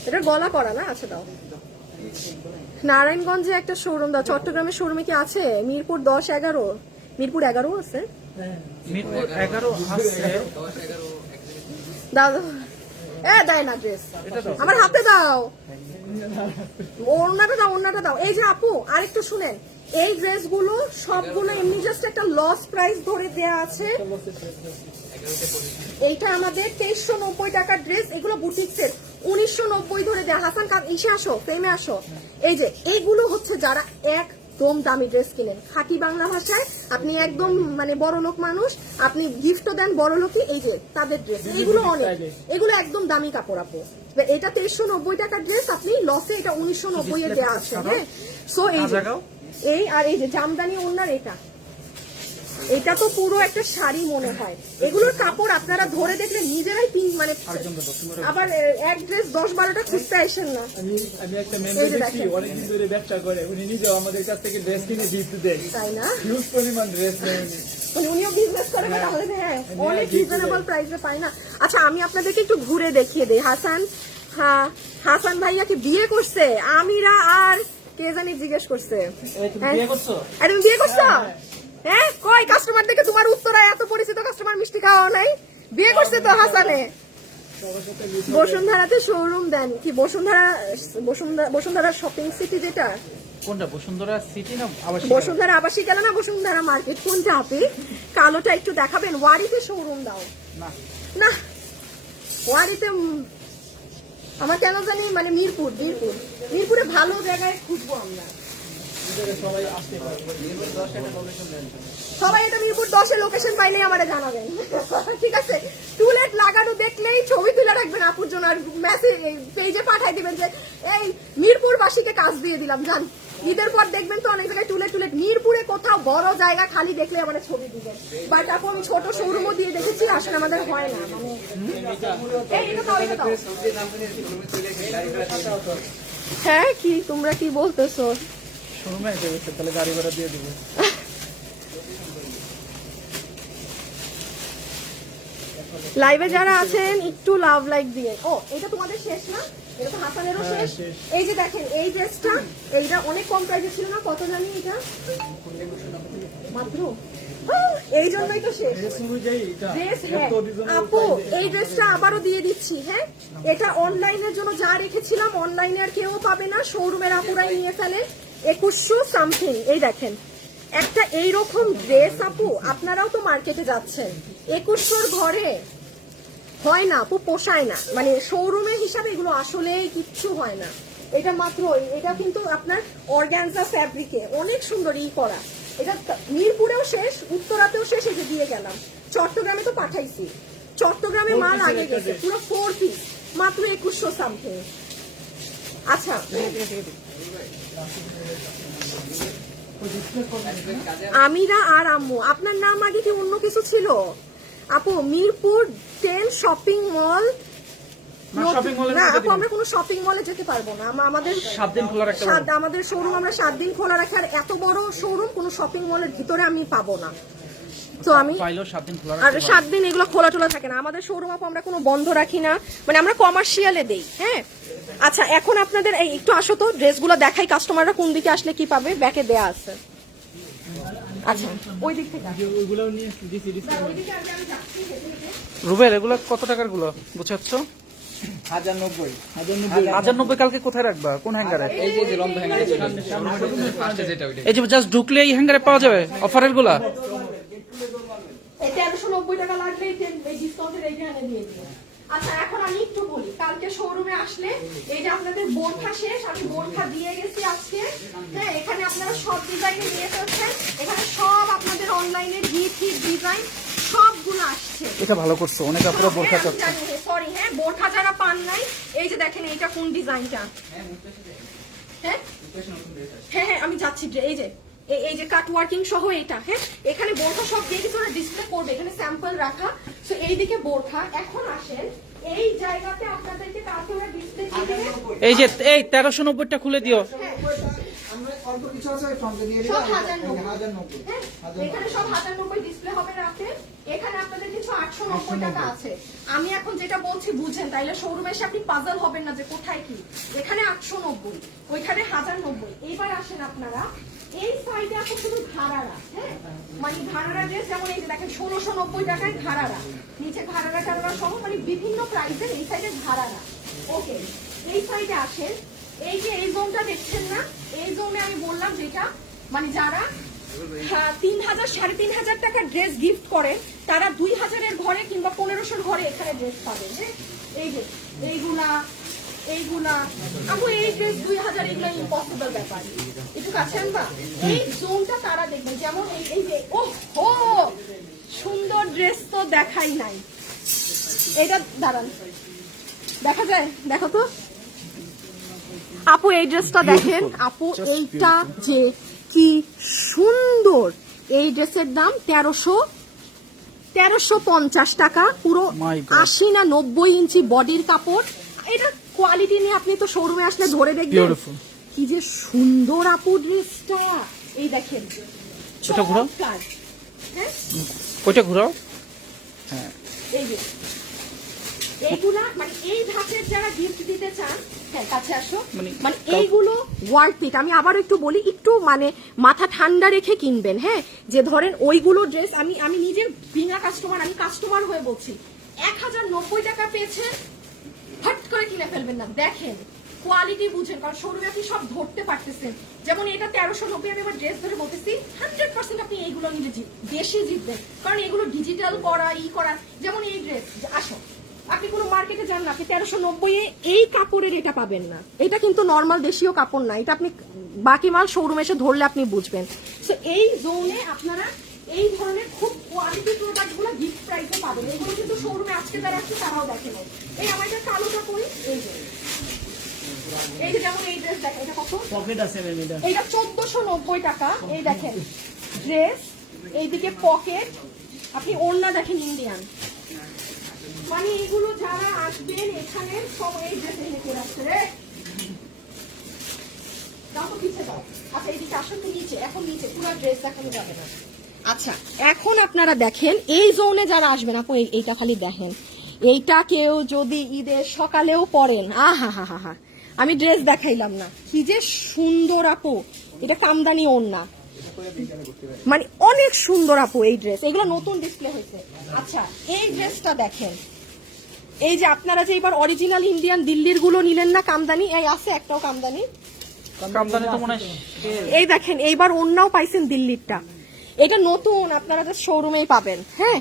এটা গলা করা না? আচ্ছা দাও। নারায়ণগঞ্জে একটা শোরুম দাও। চট্টগ্রামের শোরুমে কি আছে? মিরপুর 10-11, মিরপুর 11 আছে। মিরপুর 11 আছে। দাও দেয় না ড্রেস, আমার হাতে দাও। ওড়নাটা দাও। এই যে আপু আরেকটু শুনেন, এই ড্রেসগুলো সবগুলো এমনি জাস্ট একটা লস প্রাইস ধরে দেয়া আছে। এইটা আমাদের 2390 টাকার ড্রেস, এগুলো বুটিক্সের 1990 ধরে দেয়া। হাসান ইসে আসো, ফ্রেমে আসো। এই যে এইগুলো হচ্ছে যারা একদম দামি ড্রেস কিনেন, খাঁটি বাংলা ভাষায় আপনি একদম মানে বড় লোক মানুষ, আপনি গিফটও দেন বড় লোকই, এই যে তাদের ড্রেস। এগুলো এগুলো একদম দামি কাপড় আপু। এটা 2390 টাকার ড্রেস, আপনি লসে এটা 1990 এ দেওয়া আছে। হ্যাঁ, সো এই আর এই যে জামদানি ওড়নার এটা তো পুরো একটা শাড়ি মনে হয়। এগুলোর কাপড় আপনারা ধরে দেখলে নিজেরাই মানে আবার এক ড্রেস 10-12টা খুঁজতে আসেন না। আমি একটা মেম্বার দেখছি অনেকদিন ধরে ব্যবসা করে, উনি নিজেও আমাদের কাছ থেকে ড্রেস কিনে গিফট দেন, তাই না? হিউজ পরিমাণ ড্রেস নেন উনিও বিজনেস করে, তাহলে হ্যাঁ অনেক রিজনেবল প্রাইসে পায় না। আচ্ছা, আমি আপনাদেরকে একটু ঘুরে দেখিয়ে দেই। হাসান ভাইয়া কি বিয়ে করছে? আমিরা আর কে জানি জিজ্ঞেস করছে, তুমি বিয়ে করছো? হ্যাঁ, কই কাস্টমার দেখে তোমার উত্তরায় এত পরিচিত কাস্টমার মিষ্টি খাওয়া নাই? বিয়ে করছে তো হাসানে। বসুন্ধরাতে শোরুম দেন কি? বসুন্ধরা শপিং সিটি, যেটা কোনটা? বসুন্ধরা সিটি না আবাসিক? বসুন্ধরা আবাসিক গেল না, বসুন্ধরা মার্কেট কোনটা? আপনি কালোটা একটু দেখাবেন। ওয়ারিতে শোরুম দাও না, ওয়ারিতে আমার কেন জানি মানে মিরপুরে ভালো জায়গায় খুঁজবো আমরা। আপনাদের সবাই আসতে পারে। সবাই এটা মিরপুর 10 এর লোকেশন পাইলেই আমারে জানাবেন। ঠিক আছে, টুলেট লাগানো দেখলেই ছবি তুলে রাখবেন আপুর জন্য, আর মেসেজ পেজে পাঠিয়ে দিবেন যে এই মিরপুরবাসীকে কাজ দিয়ে দিলাম। জান ঈদের পর দেখবেন তো অনেক জায়গায় টুলেট মিরপুরে কোথাও বড় জায়গা খালি দেখলে আমাদের ছবি দিবেন। বাট আপু আমি ছোট শোরুমও দিয়ে দেখেছি, আসলে আমাদের হয় না। মানে এই এটা দাও, এটা দাও। হ্যাঁ কি তোমরা কি বলতেছো? শোরুমে এসে গেছে, তাহলে গাড়ি ভাড়া দিয়ে দিব। লাইভে যারা আছেন একটু লাভ লাইক দিয়ে। ও এটা তোমাদের শেষ না? এটা তো হাসানেরও শেষ। এই যে দেখেন এই ড্রেসটা, এইটা অনেক কম প্রাইসে ছিল না, কত জানি এটা মাত্র, এই জন্যই তো শেষ ড্রেস। হ্যাঁ আপু এই ড্রেসটা আবারও দিয়ে দিচ্ছি। হ্যাঁ এটা অনলাইনের জন্য যা রেখেছিলাম অনলাইনে আর কেউ পাবে না, শোরুমের আপুরাই নিয়ে ফেলে। 2100 সামথিং। এই দেখেন একটা এইরকম ড্রেস আপু, আপনারাও তো মার্কেটে যাচ্ছেন, 2100 ঘরে হয় না আপু, পোষায় না। মানে শোরুমের হিসাবে এগুলো আসলে কিচ্ছু হয় না। এটা মাত্র, এটা কিন্তু আপনার অর্গানজা ফ্যাব্রিকে অনেক সুন্দর ই করা। এটা মিরপুরেও শেষ, উত্তরাতেও শেষ, এটা দিয়ে গেলাম। চট্টগ্রামে তো পাঠাইছি, চট্টগ্রামে মাল আগে গেছে পুরো 4 পিস, মাত্র 2100 সামথিং। আচ্ছা আমিরা আর আম্মু, আপনার নাম আগে কি অন্য কিছু ছিল আপু? Mirpur 10 shopping mall. না আপু আমরা কোনো শপিং মলে যেতে পারবো না, আমাদের 7 দিন খোলা রাখতে পারবো। আমাদের শোরুম আমরা 7 দিন খোলা রাখি, আর এত বড় শোরুম কোনো শপিং মলের ভিতরে আমি পাবো না। তো আমি পাইলেও 7 দিন খোলা আর রাখতে 7 দিন এগুলো খোলা টোলা থাকে না আমাদের শোরুম আপু, আমরা কোনো বন্ধ রাখি না, মানে আমরা কমার্শিয়ালে দেই। হ্যাঁ আচ্ছা এখন আপনাদের এই একটু আসো তো, ড্রেসগুলো দেখাই, কাস্টমাররা কোন দিকে আসলে কি পাবে, ব্যাকে দেয়া আছে। আচ্ছা ওই দিক থেকে ওইগুলো নিয়ে দিছি ওই দিকে আগে আমি যাচ্ছি হেঁটে হেঁটে। রুবেল এগুলো কত টাকার গুলো বুঝাচ্ছ? 1090। 1090 কালকে কোথায় রাখবা, কোন হ্যাঙ্গারে? এই যে লম্বা হ্যাঙ্গারে ফার্স্টে যেটা ওইটা এই যে জাস্ট ঢুকলে এই হ্যাঙ্গারে পাওয়া যাবে অফারের গুলা? এই 1390 টাকা লাগলে এই ডিসকাউন্টের এইখানে দিয়ে দিই। আচ্ছা এখন আমি একটু বলি, কালকে শোরুমে আসলে এই যে আপনাদের বোরখা শেষ, আমি বোরখা দিয়ে গেছি আজকে। হ্যাঁ এখানে আপনারা সব ডিজাইনে নিয়ে ফেলছেন, এখানে সব আপনাদের অনলাইনে ডিজাইন সবগুলো আসছে। এটা ভালো করছো, অনেক আপুরা বোরখা চাচ্ছে। সরি হ্যাঁ বোরখা যারা পান নাই, এই যে দেখেন এইটা কোন ডিজাইনটা। হ্যাঁ হ্যাঁ আমি যাচ্ছি, এই যে এই যে কাট ওয়ার্কিং সহ এটা। হ্যাঁ এখানে বোরখা সব দিয়ে কিছু ডিসপ্লে করবে, এখানে স্যাম্পল রাখা। সো এইদিকে বোরখা। এখন আসেন এই জায়গাতে আপনাদেরকে কালকে ওরা ডিসপ্লে দিবে। এই যে এই 1390টা খুলে দিও। আমরা অল্প কিছু আছে ফ্রন্টে দিয়ে দিই। সব 1090। 1090। হ্যাঁ এখানে সব 1090 ডিসপ্লে হবে রাতে। এখানে আপনাদের কিছু 890 টাকা আছে। আমি এখন যেটা বলছি বুঝেন, তাইলে শোরুমে এসে আপনি পাজল হবেন না যে কোথায় কি। এখানে 890, ওইখানে 1090। এইবার আসেন আপনারা এই সাইডে আপনি শুধু ঘাড়ারা। হ্যাঁ মানে ঘাড়ারা ড্রেস, যেমন এই যে দেখেন 1690 টাকায় ঘাড়ারা, নিচে ঘাড়ারা টাড়ারা সহ মানে বিভিন্ন প্রাইসের এই সাইডে ঘাড়ারা। ওকে এই সাইডে আসেন, এই যে এই জোনটা দেখছেন না, এই জোনে আমি বললাম যেটা মানে যারা 3000 3500 টাকা ড্রেস গিফট করেন, তারা 2000-এর ঘরে কিংবা 1500-এর ঘরে এখানে ড্রেস পাবেন। হ্যাঁ এই যে এইগুলা আপু এই ড্রেস 2000, এগুলো ইম্পসিবল ব্যাপার। একটু কাছে আনবা, এই জোনটা তারা দেখবেন। যেমন এই যে ও হো সুন্দর ড্রেস তো দেখাই নাই, এটা দাঁড়ান দেখা যায়, দেখো তো আপু এই ড্রেসটা দেখেন। আপু এইটা যে কি সুন্দর, এই ড্রেসের দাম 1350 টাকা, পুরো 80 না 90 ইঞ্চি বডির কাপড়। এটা কোয়ালিটি নিয়ে আপনি তো শোরুমে আসলে ধরে দেখবেন কি যে সুন্দর আপু ড্রেসটা। এই দেখেন ওটা ঘোরাও, হ্যাঁ ওইটা ঘোরাও। হ্যাঁ এই যে এইগুলা মানে এই ধাঁচের যারা গিফট দিতে চান, হ্যাঁ কাছে আসো, মানে এইগুলো ওয়ার্থ ইট। আমি আবার একটু বলি, একটু মানে মাথা ঠান্ডা রেখে কিনবেন। হ্যাঁ যে ধরেন ওইগুলো ড্রেস, আমি নিজের বিনা কাস্টমার, আমি কাস্টমার হয়ে বলছি, 1090 টাকা পেয়েছেন, হট করে কিনে ফেলবেন না। দেখেন কোয়ালিটি বুঝেন, কারণ শোরুমে আপনি সব ধরতে পারতেছেন। যেমন এটা 1390, আমি আবার ড্রেস ধরে বলতেছি 100% আপনি এইগুলো নিলে বেশি জিতবেন, কারণ এগুলো ডিজিটাল করা ই করা। যেমন এই ড্রেস আসো, আপনি কোনো মার্কেটে যান না, আপনি 1390 এই কাপড়ের এটা পাবেন না। এটা কিন্তু নর্মাল দেশীয় কাপড় না, এটা আপনি বাকি মাল শোরুমে এসে ধরলে আপনি বুঝবেন। সো এই জোনে আপনারা এই ধরনের খুব কোয়ালিটি প্রোডাক্ট গুলো গিফট প্রাইসে পাবেন। এগুলো কিন্তু শোরুমে আজকে যারা আসছে তারাও দেখেন। এই আমার এটা কালোটা করি, এই যে যেমন এই ড্রেস দেখেন, এটা কত পকেট আছে ম্যাম এটা। এটা 1490 টাকা। এই দেখেন ড্রেস, এইদিকে পকেট, আপনি ওড়না দেখেন ইন্ডিয়ান। মানে এগুলো যারা আসবেন এখানে সব এই ড্রেস এনে করে আসছে রে। দাও তো পিছে দাও। আচ্ছা এইদিকে আসেন তো নিচে, এখন নিচে পুরো ড্রেস দেখানো যাবে না। আচ্ছা এখন আপনারা দেখেন এই জোনে যারা আসবেন, আপু এইটা খালি দেখেন, এইটা কেউ যদি ঈদের সকালেও পরেন, আহা হা হা হা, আমি ড্রেস দেখাইলাম না, কি যে সুন্দর আপু। এটা কামদানি ওড়না, মানে অনেক সুন্দর আপু এই ড্রেস। এগুলো নতুন ডিসপ্লে হয়েছে। আচ্ছা এই ড্রেসটা দেখেন, এই যে আপনারা যে এবার অরিজিনাল ইন্ডিয়ান দিল্লির গুলো নিলেন না কামদানি, এই আছে একটাও কামদানি, কামদানি তো মনে হয় এই দেখেন এইবার অন্যও পাইছেন দিল্লিরটা। এটা নতুন, আপনারা জাস্ট শোরুমেই পাবেন। হ্যাঁ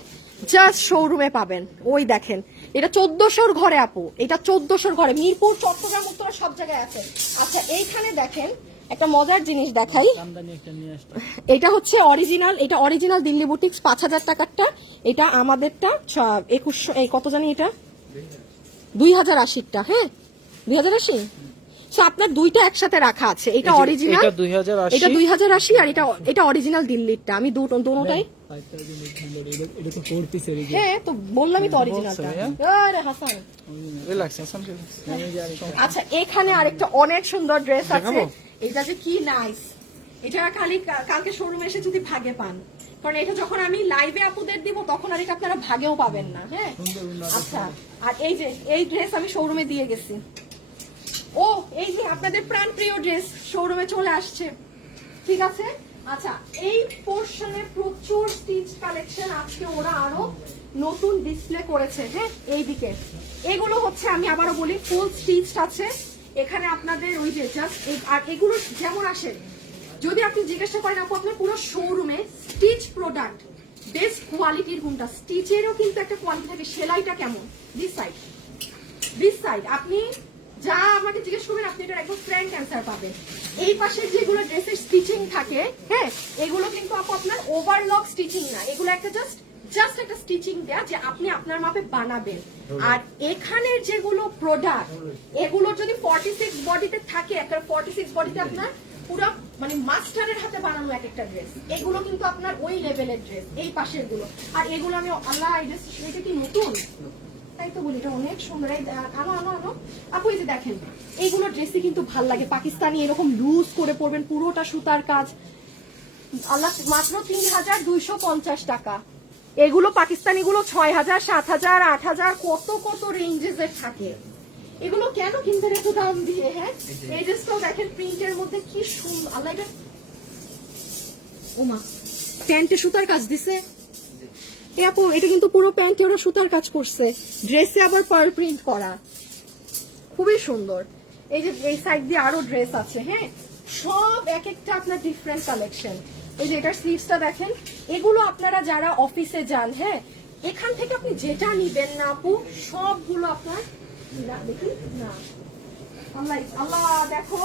জাস্ট শোরুমে পাবেন। ওই দেখেন এটা 1400 ঘরে আপু, এটা 1400 ঘরে, মিরপুর, চট্টগ্রাম, উত্তরা সব জায়গায় আছে। আচ্ছা এইখানে দেখেন একটা মজার জিনিস দেখাই, এটা হচ্ছে অরিজিনাল, এটা অরিজিনাল দিল্লি বুটিক্স 5000 টাকারটা, এটা আমাদেরটা 2100, এই কত জানি এটা 2080টা। হ্যাঁ 2080। সো আপনার দুইটা একসাথে রাখা আছে, এটা অরিজিনাল, এটা 2080, এটা 2080, আর এটা অরিজিনাল দিল্লিরটা। আমি দুটোটাই, এটা তো 4 পিসের। হ্যাঁ তো বললামই তো অরিজিনালটা। আরে হাসান রিল্যাক্স। আচ্ছা এখানে আরেকটা অনেক সুন্দর ড্রেস আছে, এটা যে কি নাইস। এটা খালি কালকে শোরুমে এসে যদি ভাগে পান, কারণ এটা যখন আমি লাইভে আপুদের দিব তখন আর এটা আপনারা ভাগেও পাবেন না। হ্যাঁ আচ্ছা আর এই যে এই ড্রেস আমি শোরুমে দিয়ে গেছি। ও এই যে আপনাদের প্রাণপ্রিয় ড্রেস শোরুমে চলে আসছে, ঠিক আছে। আচ্ছা এই পোরশনে প্রচুর স্টিচ কালেকশন আজকে ওরা আরো নতুন ডিসপ্লে করেছে। হ্যাঁ এইদিকে এগুলো হচ্ছে, আমি আবারও বলি, ফুল স্টিচ আছে এখানে আপনাদের। ওই যে জাস্ট আর এগুলো যেমন আসে, যদি আপনি জিজ্ঞাসা করেন আপু আপনার পুরো শোরুমে স্টিচ প্রোডাক্ট বেস্ট কোয়ালিটির কোনটা, স্টিচেরও কিন্তু একটা কোয়ালিটি থাকে। সেলাইটা কেমন, দিস সাইড আপনি যা আমাকে জিজ্ঞেস করবেন আপনি এটার একদম ফ্র্যাঙ্ক অ্যান্সার পাবেন। এই পাশে যেগুলো ড্রেসের স্টিচিং থাকে, হ্যাঁ এগুলো কিন্তু আপু আপনার ওভারলক স্টিচিং না, এগুলো একটা জাস্ট একটা স্টিচিং দেয়া যে আপনি আপনার মাপে বানাবেন। আর এখানের যেগুলো প্রোডাক্ট, এগুলো যদি 46 বডিতে থাকে, একটা 46 বডিতে আপনার পুরো মানে মাস্টারের হাতে বানানো এক একটা ড্রেস, এগুলো কিন্তু আপনার ওই লেভেলের ড্রেস। এই পাশের গুলো, আর এগুলো আমি আল্লাহ এই ড্রেস, এটা কি নতুন, তাই তো বলি এটা অনেক সুন্দর। আনো আপু এই যে দেখেন এইগুলো ড্রেসই কিন্তু ভাল লাগে, পাকিস্তানি এরকম লুজ করে পরবেন, পুরোটা সুতার কাজ। আল্লাহ মাত্র 3250 টাকা। এগুলো পাকিস্তানি গুলো 6000, 7000, 8000 কত রেঞ্জেস এর থাকে। এগুলো কেন কিনতে একটু দাম দিয়ে। হ্যাঁ এই ড্রেসটাও দেখেন প্রিন্টের মধ্যে কি সুন্দর। আল্লাহ এটা ওমা প্যান্টে সুতার কাজ দিছে। আপু এটা কিন্তু পুরো প্যান্টে ওরা সুতার কাজ করছে, ড্রেসে আবার পার্ল প্রিন্ট করা, খুবই সুন্দর। এই যে এই সাইড দিয়ে আরো ড্রেস আছে। হ্যাঁ সব এক একটা আপনার ডিফারেন্ট কালেকশন। এই যে এটার স্লিভসটা দেখেন, এগুলো আপনারা যারা অফিসে যান, হ্যাঁ এখান থেকে আপনি যেটা নিবেন না আপু সবগুলো আপনার দেখি না। আল্লাহ দেখো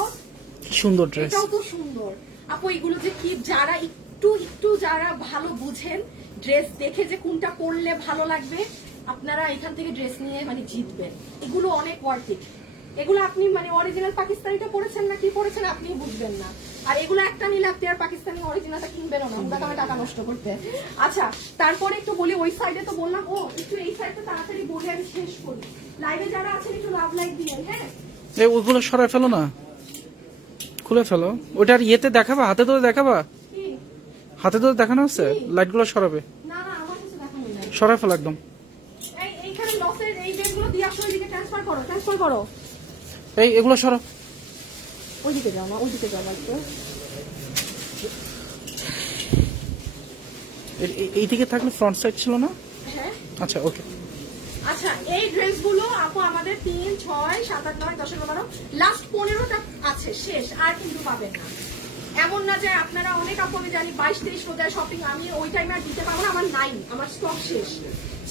কি সুন্দর ড্রেস, এটাও তো সুন্দর আপু। এগুলো যে কি যারা একটু যারা ভালো বুঝেন ড্রেস দেখে যে কোনটা পরলে ভালো লাগবে, আপনারা এখান থেকে ড্রেস নিয়ে মানে জিতবেন। এগুলো অনেক ওয়ার্থ ইট। এগুলো আপনি মানে অরিজিনাল পাকিস্তানিটা পড়েছেন না কি পড়েছেন আপনি বুঝবেন না। আর এগুলো একটা নিলে আপনি আর পাকিস্তানি অরিজিনালটা কিনবেন না, ওটা আমার টাকা নষ্ট করতে। আচ্ছা তারপরে একটু বলি, ওই সাইডে তো বললাম, ও একটু এই সাইডটা তাড়াতাড়ি বলে আমি শেষ করি। লাইভে যারা আছেন একটু লাভ লাইক দিবেন। হ্যাঁ ওইগুলো সরাই ফেলো না, খুলে ফেলো। ওটা আর ইয়েতে দেখাবা, হাতে ধরে দেখাবা, হাতে ধরে দেখানো আছে, লাইটগুলো সরাবে, না আমার কিছু দেখানো নাই। সরাই ফেলো একদম। এইখানে লসের এই ড্রেসগুলো দিয়ে আসো, ওইদিকে ট্রান্সফার করো। এগুলো সরো, ওইদিকে যাও না, ওইদিকে যাও একটু। এইদিকে থাকলে ফ্রন্ট সাইড ছিল না। হ্যাঁ আচ্ছা ওকে। আচ্ছা এই ড্রেসগুলো আপু আমাদের 3, 6, 7, 8, 9, 10, 11 লাস্ট 15টা আছে, শেষ আর কিন্তু পাবেন না। এমন না যে আপনারা অনেক আপু আমি জানি 22-23 রোজায় শপিং আমি ওই টাইমে আর দিতে পারবো না, আমার নাই, আমার স্টক শেষ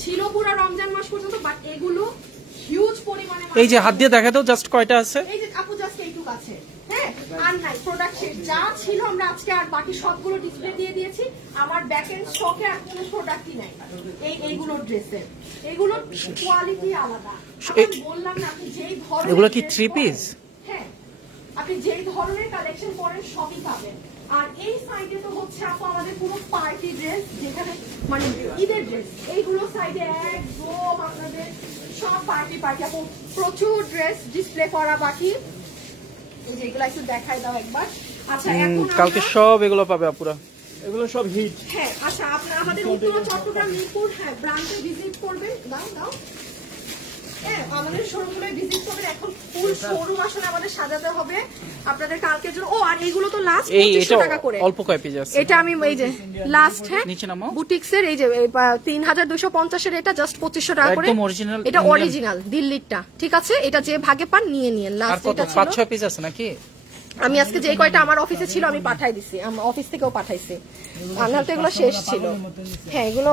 ছিল পুরো রমজান মাস পর্যন্ত, বাট এগুলো হিউজ পরিমাণে এই যে হাত দিয়ে দেখা দাও জাস্ট কয়টা আছে। এই যে আপু জাস্ট এইটুক আছে, হ্যাঁ আর নাই প্রোডাক্ট শেষ, যা ছিল আমরা আজকে আর বাকি সবগুলো ডিসপ্লে দিয়ে দিয়েছি, আমার ব্যাক এন্ড স্টকে আর কোনো প্রোডাক্টই নাই এইগুলো ড্রেসের, এগুলো কোয়ালিটি আলাদা। আমি বললাম না আপনি যেই ধরনের এগুলো কি dress 3 piece? পরেন, হ্যাঁ আপনি যেই ধরনের কালেকশন পরেন সবই পাবেন। আর এই সাইডে তো হচ্ছে আপু আমাদের পুরো পার্টি ড্রেস, যেখানে মানে ঈদের ড্রেস, এইগুলো সাইডে একদম আপনাদের সব পার্টি পার্টি আপু প্রচুর ড্রেস ডিসপ্লে করা বাকি। এই যে এগুলো একটু দেখাই দাও একবার। আচ্ছা এখন কালকে সব এগুলো পাবে আপুরা। এগুলো সব হিট। হ্যাঁ আচ্ছা আপনারা আমাদের উত্তরা চট্টগ্রাম মিরপুর হ্যাঁ ব্রাঞ্চে ভিজিট করবেন, দাও হ্যাঁ আমাদের শোরুমে ভিজিট করবেন। এখন ফুল শোরুম আসলে আমাদের সাজাতে হবে আপনাদের কালকের জন্য। ও আর এইগুলো তো লাস্ট এই 2500 এটা টাকা করে, অল্প কয় পিস আছে। এটা আমি এই যে লাস্ট হ্যাঁ নিচে নামাও। বুটিক্স এর এই যে 3250 এর এটা জাস্ট 2500 টাকা করে, একদম original এটা Indian। অরিজিনাল দিল্লিরটা, ঠিক আছে এটা যে ভাগে পান নিয়ে নিন। আর লাস্ট কত এটা ছিল 5-6 পিস আছে নাকি? আমি আজকে যে কয়টা আমার অফিসে ছিল আমি পাঠাই দিছি, আমার অফিস থেকেও পাঠাইছি, আনাল তো এগুলো শেষ ছিল। হ্যাঁ এগুলো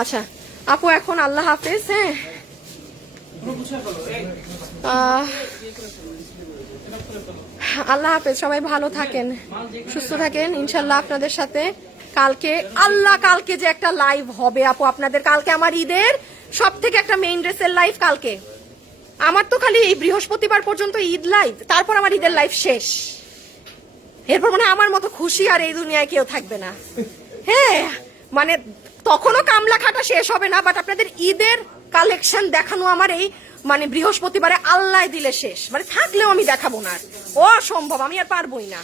আচ্ছা আপু এখন আল্লাহ হাফেজ। হ্যাঁ আল্লাহ হাফেজ, সবাই ভালো থাকেন সুস্থ থাকেন ইনশাল্লাহ। আপনাদের সাথে কালকে কালকে যে একটা লাইভ হবে আপু আপনাদের, কালকে আমার ঈদের সব থেকে একটা মেইন ড্রেসের লাইভ কালকে। আমার তো খালি এই বৃহস্পতিবার পর্যন্ত ঈদ লাইভ, তারপর আমার ঈদের লাইভ শেষ, এরপর মানে আমার মতো খুশি আর এই দুনিয়ায় কেউ থাকবে না। হ্যাঁ মানে তখনও কামলা খাটা শেষ হবে না, বাট আপনাদের ঈদের কালেকশন দেখানো আমার এই মানে বৃহস্পতিবারে আল্লাহ দিলে শেষ, মানে থাকলেও আমি দেখাবো না, অসম্ভব, আমি আর পারবোই না,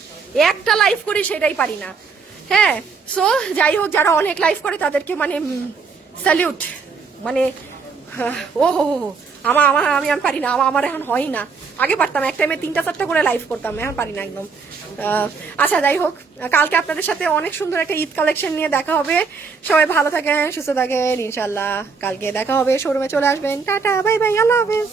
একটা লাইভ করি সেটাই পারি না। হ্যাঁ সো যাই হোক যারা অনেক লাইভ করে তাদেরকে মানে স্যালিউট, মানে ও হো হো আমি পারি না, আমার এখন হয় না, আগে পারতাম এক টাইমে 3-4টা করে লাইভ করতাম, এখন পারি না একদম। আচ্ছা যাই হোক কালকে আপনাদের সাথে অনেক সুন্দর একটা ঈদ কালেকশন নিয়ে দেখা হবে, সবাই ভালো থাকেন সুস্থ থাকেন ইনশাল্লাহ, কালকে দেখা হবে, শোরুমে চলে আসবেন, টাটা বাই বাই আল্লাহ হাফেজ।